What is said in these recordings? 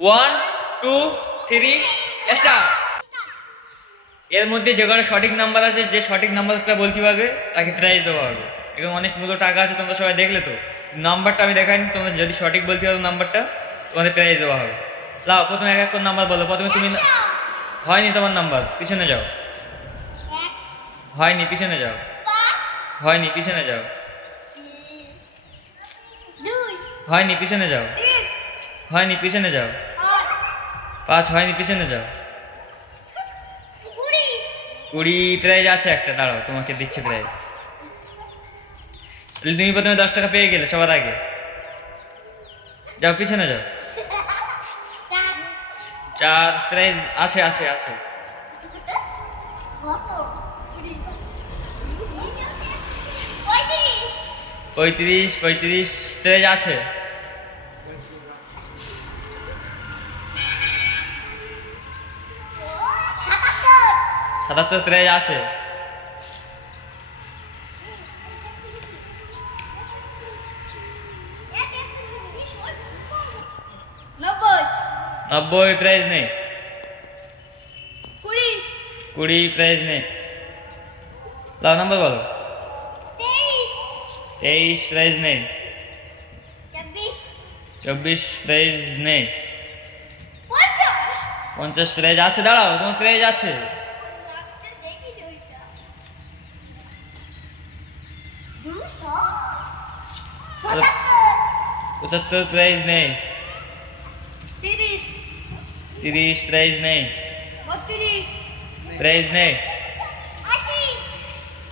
One, two, three, start. এর মধ্যে যে কটা সঠিক নাম্বার আছে, যে সঠিক নাম্বারটা বলতে পারবে তাকে প্রাইজ দেওয়া হবে। এবং অনেকগুলো টাকা আছে, তোমরা সবাই দেখলে তো। নাম্বারটা আমি দেখাইনি, তোমরা যদি সঠিক বলতে পারো নাম্বারটা, তোমাদের প্রাইজ দেওয়া হবে। লাও, প্রথমে এক এক করে নাম্বার বলো। প্রথমে তুমি। হয়নি তোমার নাম্বার, পিছনে যাও। হয়নি, পিছনে যাও। হয়নি, পিছনে যাও। হয়নি, পিছনে যাও। হয়নি, পিছনে যাও। 5 হয়নি, পিছনে যাও। 20 প্রাইজ আছে একটা, দাঁড়াও তোমাকে দিচ্ছে প্রাইজ। তুমি প্রথমে 10 টাকা পেয়ে গেলে সবার আগে। যাও, পিছনে যাও। 4 প্রাইজ আছে আছে আছে। 35 প্রাইজ আছে। 77 প্রাইজ আছে। 90 প্রাইজ নেই। 20 প্রাইজ নেই। লাও, নাম্বার বলো। 23 প্রাইজ নেই। 24 প্রাইজ নেই। 50 প্রাইজ আছে। দাঁড়াও, তোমার প্রাইজ আছে। 75 প্রাইজ নেই। 30 প্রাইজ নেই। প্রাইজ নেই।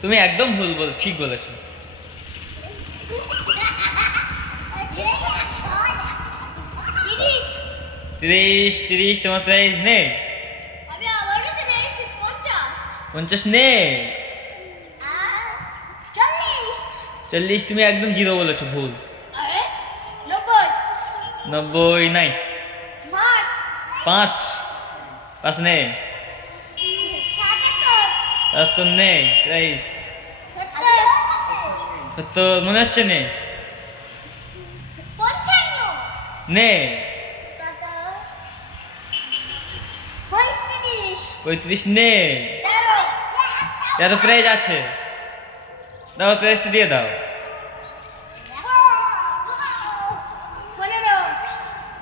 তুমি একদম ভুল বল, ঠিক বলেছো। 30 তোমার প্রাইজ নেই। 50 নেই। 40 তুমি একদম জিরো বলেছো, ভুল। 90 নাই। 5 নেই। 77 নেই প্রাইজ। 70 মনে হচ্ছে নেই। নেই। 35 নেই। 13 প্রাইজ আছে। দাও, প্রাইজটা দিয়ে দাও।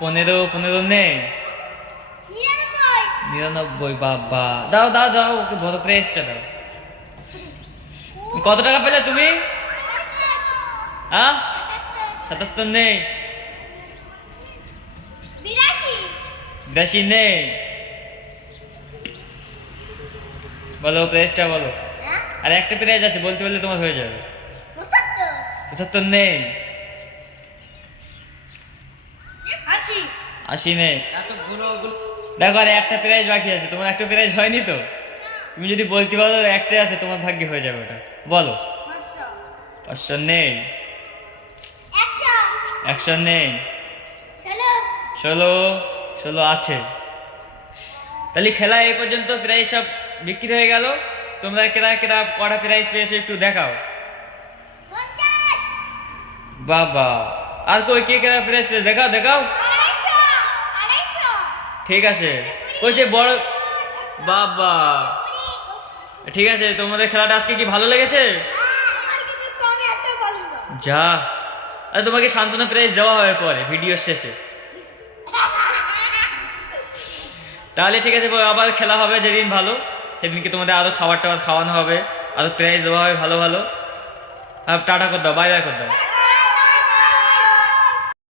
15 নেই। 99 বাবা। দাও দাও দাও, ওকে বড় প্রাইজটা দাও। কত টাকা পেলে তুমি? 77 নেই। 82 নেই। বলো প্রাইজটা বলো। আর একটা প্রাইজ আছে, বলতে বললে তোমার হয়ে যাবে। 75 নেই। 80 নেই। দেখো, আর একটা প্রাইজ বাকি আছে। তোমার একটা প্রাইজ হয়নি তো। তুমি যদি বলতে পারো একটাই আছে, তোমার ভাগ্যে হয়ে যাবে ওটা। বলো। 500 নেই। 100 নেই। 16 আছে। তাহলে খেলা এই পর্যন্ত প্রাইজ সব বিক্রি হয়ে গেল। তোমরা কেরা কেরা কটা প্রাইজ পেয়েছো একটু দেখাও। বাবা, আর কই কে কেরা প্রাইজ পেয়েছে দেখাও দেখাও। ঠিক আছে, কই সে বড়। বাবা, ঠিক আছে। তোমাদের খেলাটা আজকে কি ভালো লেগেছে? যা, আরে তোমাকে সান্ত্বনা প্রাইজ দেওয়া হবে পরে ভিডিওর শেষে। তাহলে ঠিক আছে, আবার খেলা হবে যেদিন ভালো, সেদিনকে তোমাদের আরো খাবার টাবার খাওয়ানো হবে, আরো প্রাইজ দেওয়া হবে ভালো ভালো। আর টাটা করে দাও, বাই বাই করে দাও।